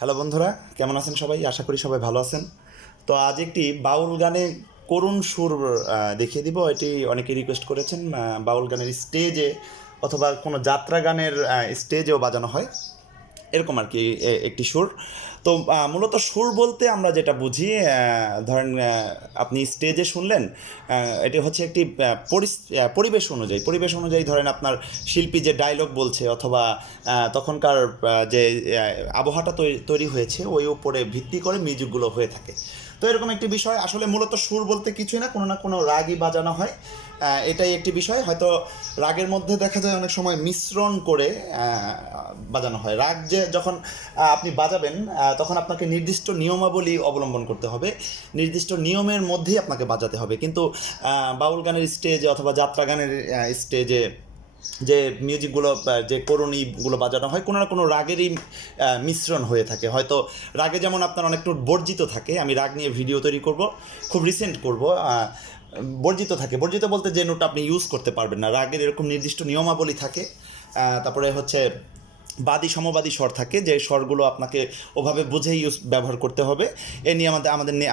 Hello বন্ধুরা, কেমন আছেন সবাই? আশা করি সবাই ভালো আছেন। তো আজ একটি বাউল গানে করুণ সুর দেখিয়ে দিব। এটি অনেকে রিকোয়েস্ট করেছেন। বাউল গানের স্টেজে অথবা কোনো যাত্রা গানের স্টেজেও বাজানো হয়, এরকম আর কি একটি সুর। তো মূলত সুর বলতে আমরা যেটা বুঝি, ধরেন আপনি স্টেজে শুনলেন, এটি হচ্ছে একটি পরিবেশ অনুযায়ী ধরেন আপনার শিল্পী যে ডায়লগ বলছে অথবা তখনকার যে আবহাওয়াটা তৈরি হয়েছে ওই উপরে ভিত্তি করে মিউজিকগুলো হয়ে থাকে। তো এরকম একটি বিষয়। আসলে মূলত সুর বলতে কিছুই না কোনো রাগই বাজানো হয়। এটাই একটি বিষয়। হয়তো রাগের মধ্যে দেখা যায় অনেক সময় মিশ্রণ করে বাজানো হয়। রাগ যে যখন আপনি বাজাবেন তখন আপনাকে নির্দিষ্ট নিয়মাবলী অবলম্বন করতে হবে, নির্দিষ্ট নিয়মের মধ্যেই আপনাকে বাজাতে হবে। কিন্তু বাউল গানের স্টেজে অথবা যাত্রা গানের স্টেজে যে মিউজিকগুলো যে করণীগুলো বাজানো হয় কোনো না কোনো রাগেরই মিশ্রণ হয়ে থাকে। হয়তো রাগে যেমন আপনার অনেকটা বর্জিত থাকে, আমি রাগ নিয়ে ভিডিও তৈরি করব, খুব রিসেন্ট করব। বর্জিত বলতে যে নোটটা আপনি ইউজ করতে পারবেন না, রাগের এরকম নির্দিষ্ট নিয়মাবলী থাকে। তারপরে হচ্ছে বাদী সমবাদী স্বর থাকে, যে স্বরগুলো আপনাকে ওভাবে বুঝেই ব্যবহার করতে হবে। এ নিয়ে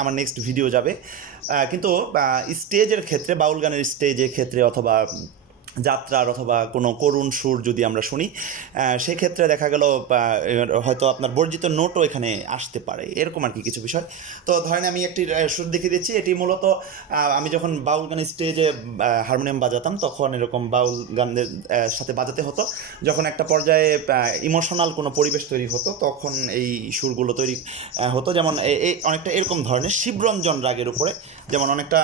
আমার নেক্সট ভিডিও যাবে। কিন্তু স্টেজের ক্ষেত্রে, বাউল গানের স্টেজের ক্ষেত্রে অথবা যাত্রার অথবা কোনো করুণ সুর যদি আমরা শুনি, সেক্ষেত্রে দেখা গেল হয়তো আপনার বর্জিত নোটও এখানে আসতে পারে, এরকম আর কি কিছু বিষয়। তো ধরেন আমি একটি সুর দেখিয়ে দিচ্ছি। এটি মূলত আমি যখন বাউল গানের স্টেজে হারমোনিয়াম বাজাতাম তখন এরকম বাউল গানের সাথে বাজাতে হতো। যখন একটা পর্যায়ে ইমোশনাল কোনো পরিবেশ তৈরি হতো তখন এই সুরগুলো তৈরি হতো। যেমন এই অনেকটা এরকম ধরনের শিবরঞ্জন রাগের উপরে, যেমন অনেকটা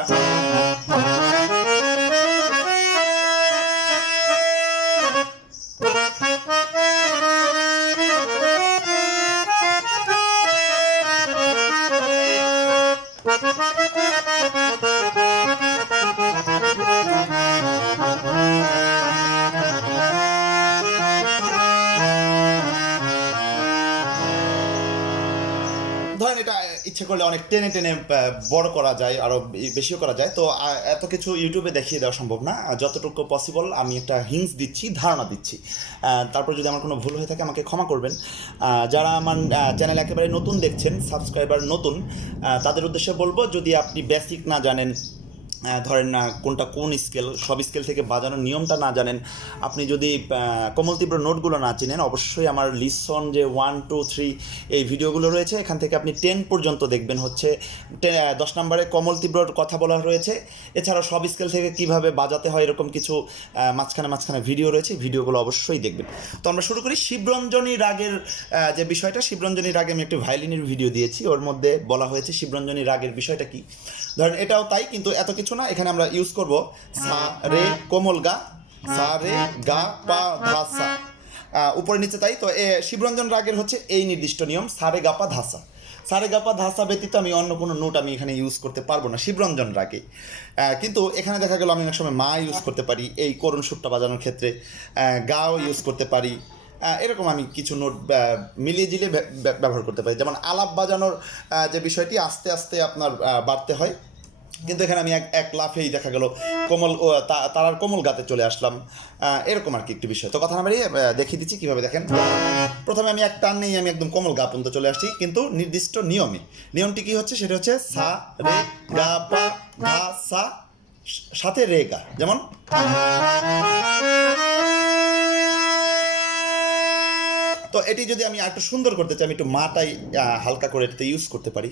ধরেন এটা ইচ্ছে করলে অনেক টেনে টেনে বড় করা যায়, আরও বেশিও করা যায়। তো এত কিছু ইউটিউবে দেখিয়ে দেওয়া সম্ভব না। যতটুকু পসিবল আমি একটা হিন্টস দিচ্ছি, ধারণা দিচ্ছি। তারপর যদি আমার কোনো ভুল হয়ে থাকে আমাকে ক্ষমা করবেন। যারা আমার চ্যানেল একেবারে নতুন দেখছেন, সাবস্ক্রাইবার নতুন, তাদের উদ্দেশ্যে বলবো, যদি আপনি বেসিক না জানেন, ধরেন না কোনটা কোন স্কেল, সব স্কেল থেকে বাজানোর নিয়মটা না জানেন, আপনি যদি কোমল তীব্র নোটগুলো না চিনেন, অবশ্যই আমার লিসন যে 1, 2, 3 এই ভিডিওগুলো রয়েছে, এখান থেকে আপনি 10 পর্যন্ত দেখবেন। হচ্ছে 10 নম্বরে কোমল তীব্রর কথা বলা রয়েছে। এছাড়াও সব স্কেল থেকে কিভাবে বাজাতে হয় এরকম কিছু মাঝখানে ভিডিও রয়েছে, ভিডিওগুলো অবশ্যই দেখবেন। তো আমরা শুরু করি শিবরঞ্জনী রাগের যে বিষয়টা। শিবরঞ্জনী রাগে আমি একটি ভায়োলিনের ভিডিও দিয়েছি, ওর মধ্যে বলা হয়েছে শিবরঞ্জনী রাগের বিষয়টা কি। ধরেন এটাও তাই, কিন্তু এত কিছু না। এখানে আমরা ইউজ করব সা রে কোমল গা, সা রে গা পা ধা সা, উপরে নিচে তাই। তো শিবরঞ্জন রাগের হচ্ছে এই নির্দিষ্ট নিয়ম, সা রে গা পা ধা সা। সা রে গা পা ধা সা ব্যতীত আমি অন্য কোনো নোট আমি এখানে ইউজ করতে পারবো না শিবরঞ্জন রাগে। কিন্তু এখানে দেখা গেল আমি অনেক সময় মা ইউজ করতে পারি এই করুণ সুরটা বাজানোর ক্ষেত্রে, গাও ইউজ করতে পারি। এরকম আমি কিছু নোট মিলিয়ে জিলিয়ে ব্যবহার করতে পারি। যেমন আলাপ বাজানোর যে বিষয়টি আস্তে আস্তে আপনার বাড়তে হয়, কিন্তু এখানে আমি এক লাফেই দেখা গেল কোমল তারার কোমল গাতে চলে আসলাম। এরকম আর কি একটি বিষয়। তো কথা না বাড়িয়ে দেখিয়ে দিচ্ছি কীভাবে। দেখেন, প্রথমে আমি এক টান নেই, আমি একদম কোমল গা পর্যন্ত চলে আসছি, কিন্তু নির্দিষ্ট নিয়মটি কী হচ্ছে সেটা হচ্ছে সা রে গা পা ধা সা, সাথে রে গা। যেমন তো এটি যদি আমি একটু সুন্দর করতে চাই, আমি একটু মাটাই হালকা করে এটাতে ইউজ করতে পারি।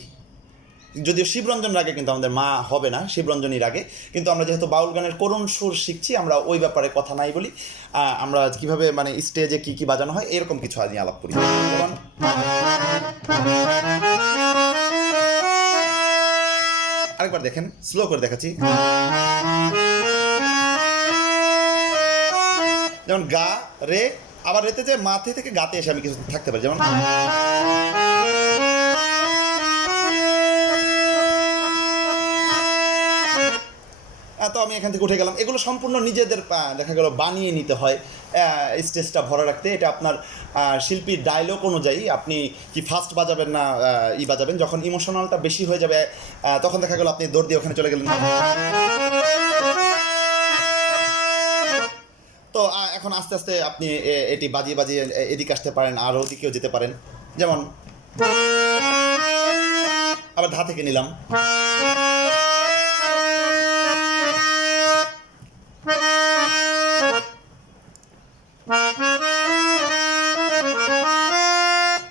যদিও শিবরঞ্জন রাগে কিন্তু আমাদের মা হবে না, শিবরঞ্জনী রাগে। কিন্তু আমরা যেহেতু বাউল গানের করুণ সুর শিখছি, আমরা ওই ব্যাপারে কথা নাই বলি। আমরা কীভাবে মানে স্টেজে কী কী বাজানো হয় এরকম কিছু আজ নিয়ে আলাপ করি। যেমন আরেকবার দেখেন, স্লো করে দেখাচ্ছি। যেমন গা রে, আবার রেতে যে মাথে থেকে গাতে এসে আমি কিছু থাকতে পারি। যেমন তো আমি এখান থেকে উঠে গেলাম। এগুলো সম্পূর্ণ নিজেদের দেখা গেল বানিয়ে নিতে হয় স্টেজটা ভরা রাখতে। এটা আপনার শিল্পীর ডায়লগ অনুযায়ী আপনি কি ফাস্ট বাজাবেন না বাজাবেন। যখন ইমোশনালটা বেশি হয়ে যাবে তখন দেখা গেল আপনি দৌড় দিয়ে ওখানে চলে গেলেন। তো এখন আস্তে আস্তে আপনি এটি বাজিয়ে বাজিয়ে এদিকে আসতে পারেন, আর ওদিকেও যেতে পারেন। যেমন আবার ধা থেকে নিলাম,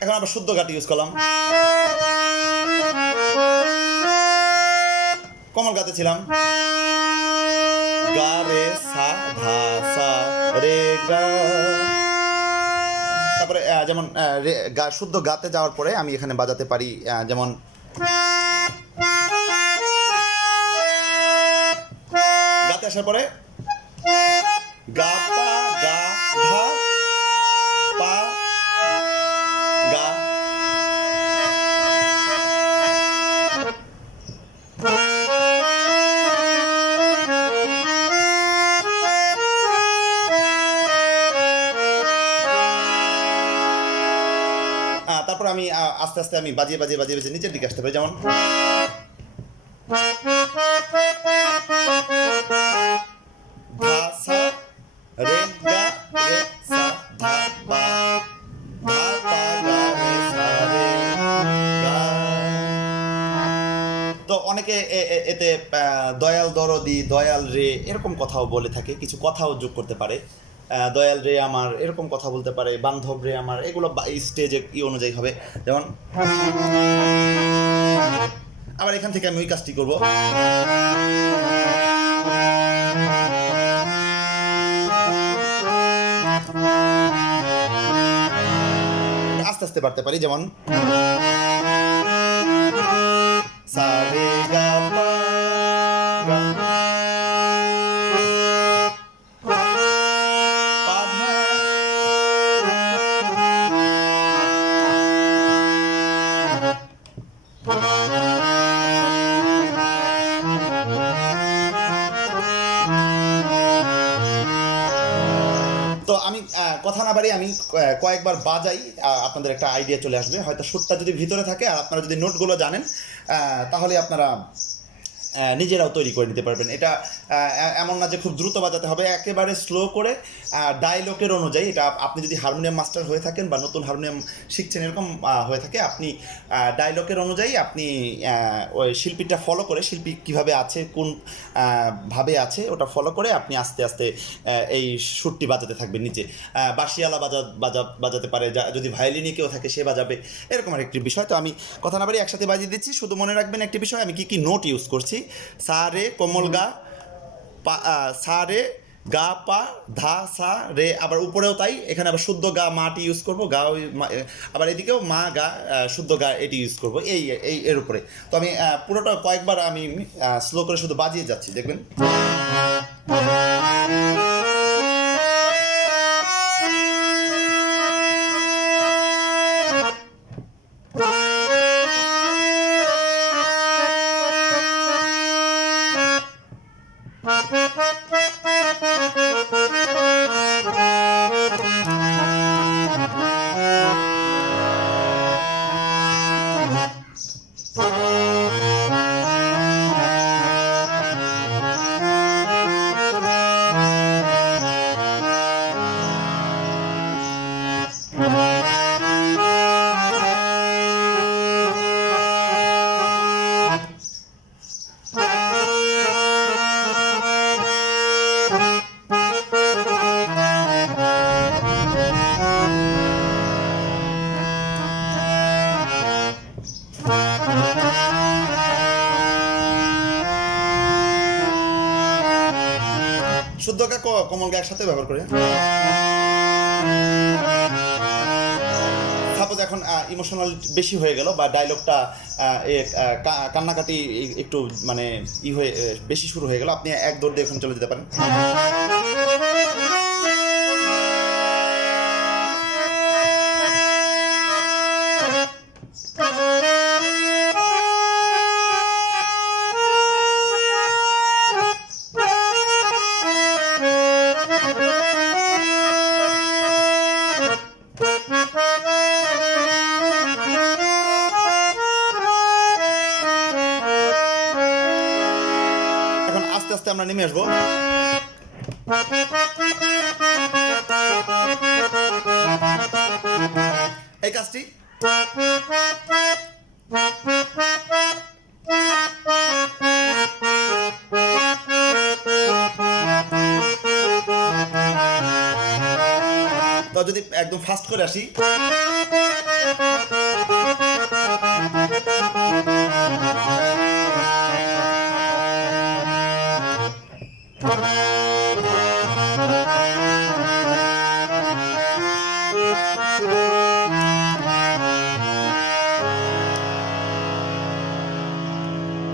এখন আবার শুদ্ধ গাটি ইউজ করলাম, কমল গাতে ছিলাম, গা রে সা ধা সা রে গা। তারপরে যেমন শুদ্ধ গাতে যাওয়ার পরে আমি এখানে বাজাতে পারি, যেমন গাতে আসার পরে গা পা গা ধা পা গা। তারপর আমি আস্তে আস্তে আমি বাজিয়ে বাজিয়ে বাজিয়ে বাজিয়ে নিচের দিকে আসতে পারি, যেমন ধা সা রে গা রে সা ধা পা ধা পা গা রে সা রে গা। তো অনেকে এতে দয়াল দরদি, দয়াল রে এরকম কথাও বলে থাকে, কিছু কথাও যোগ করতে পারে, দয়াল রে আমার এরকম কথা বলতে পারে, বান্ধব রে আমার, এগুলো স্টেজে ই অনুযায়ী হবে। যেমন আবার এখান থেকে আমি ওই কাজটি করবো, আস্তে আস্তে বাড়তে পারি, যেমন সা রে গা পা গা পা ধা। তো আমি কথা না বাড়ি আমি কয়েকবার বাজাই, আপনাদের একটা আইডিয়া চলে আসবে। হয়তো সুরটা যদি ভিতরে থাকে আর আপনারা যদি নোটগুলো জানেন, তাহলে আপনারা নিজেরাও তৈরি করে নিতে পারবেন। এটা এমন না যে খুব দ্রুত বাজাতে হবে, একেবারে স্লো করে ডায়লগের অনুযায়ী। এটা আপনি যদি হারমোনিয়াম মাস্টার হয়ে থাকেন বা নতুন হারমোনিয়াম শিখছেন এরকম হয়ে থাকে, আপনি ডায়লগের অনুযায়ী আপনি ওই শিল্পীটা ফলো করে, শিল্পী কীভাবে আছে, কোন ভাবে আছে, ওটা ফলো করে আপনি আস্তে আস্তে এই সুরটি বাজাতে থাকবেন। নিচে বাঁশিওয়ালা বাজাতে পারে, যদি ভায়োলিনে কেউ থাকে সে বাজাবে, এরকম আর একটি বিষয়। তো আমি কথা না বাড়ি একসাথে বাজিয়ে দিচ্ছি। শুধু মনে রাখবেন একটি বিষয়, আমি কী নোট ইউজ করছি। সা রে কোমল গা পা, সা রে গা পা ধা সা রে, আবার উপরেও তাই, এখানে আবার শুদ্ধ গা মাটি ইউজ করবো, গা ওই আবার এদিকেও মা গা শুদ্ধ গা এটি ইউজ করবো, এই এর উপরে। তো আমি পুরোটা কয়েকবার আমি স্লো করে শুধু বাজিয়ে যাচ্ছি, দেখবেন। শুদ্ধ গা কোমল গা একসাথে ব্যবহার করে। সাপোজ এখন ইমোশনাল বেশি হয়ে গেল বা ডায়লগটা কান্নাকাটি একটু মানে হয়ে বেশি শুরু হয়ে গেল, আপনি এক দৌড় দিয়ে এখন চলে যেতে পারেন। আস্তে আস্তে আমরা নেমে আসবো। এই কাজটি তো যদি একদম ফাস্ট করে আসি,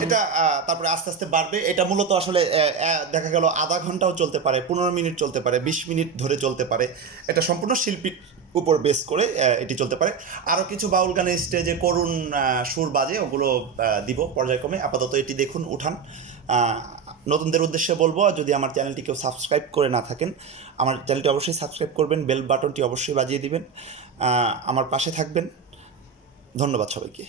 এটা তারপরে আস্তে আস্তে বাড়বে। এটা মূলত আসলে দেখা গেল আধা ঘন্টাও চলতে পারে, 15 মিনিট চলতে পারে, 20 মিনিট ধরে চলতে পারে। এটা সম্পূর্ণ শিল্পীর উপর বেস করে এটি চলতে পারে। আরও কিছু বাউল গানের স্টেজে করুণ সুর বাজে, ওগুলো দিব পর্যায়ক্রমে। আপাতত এটি দেখুন, উঠান। নতুনদের উদ্দেশ্যে বলবো, যদি আমার চ্যানেলটি কেউ সাবস্ক্রাইব করে না থাকেন, আমার চ্যানেলটি অবশ্যই সাবস্ক্রাইব করবেন, বেল বাটনটি অবশ্যই বাজিয়ে দিবেন, আমার পাশে থাকবেন। ধন্যবাদ সবাইকে।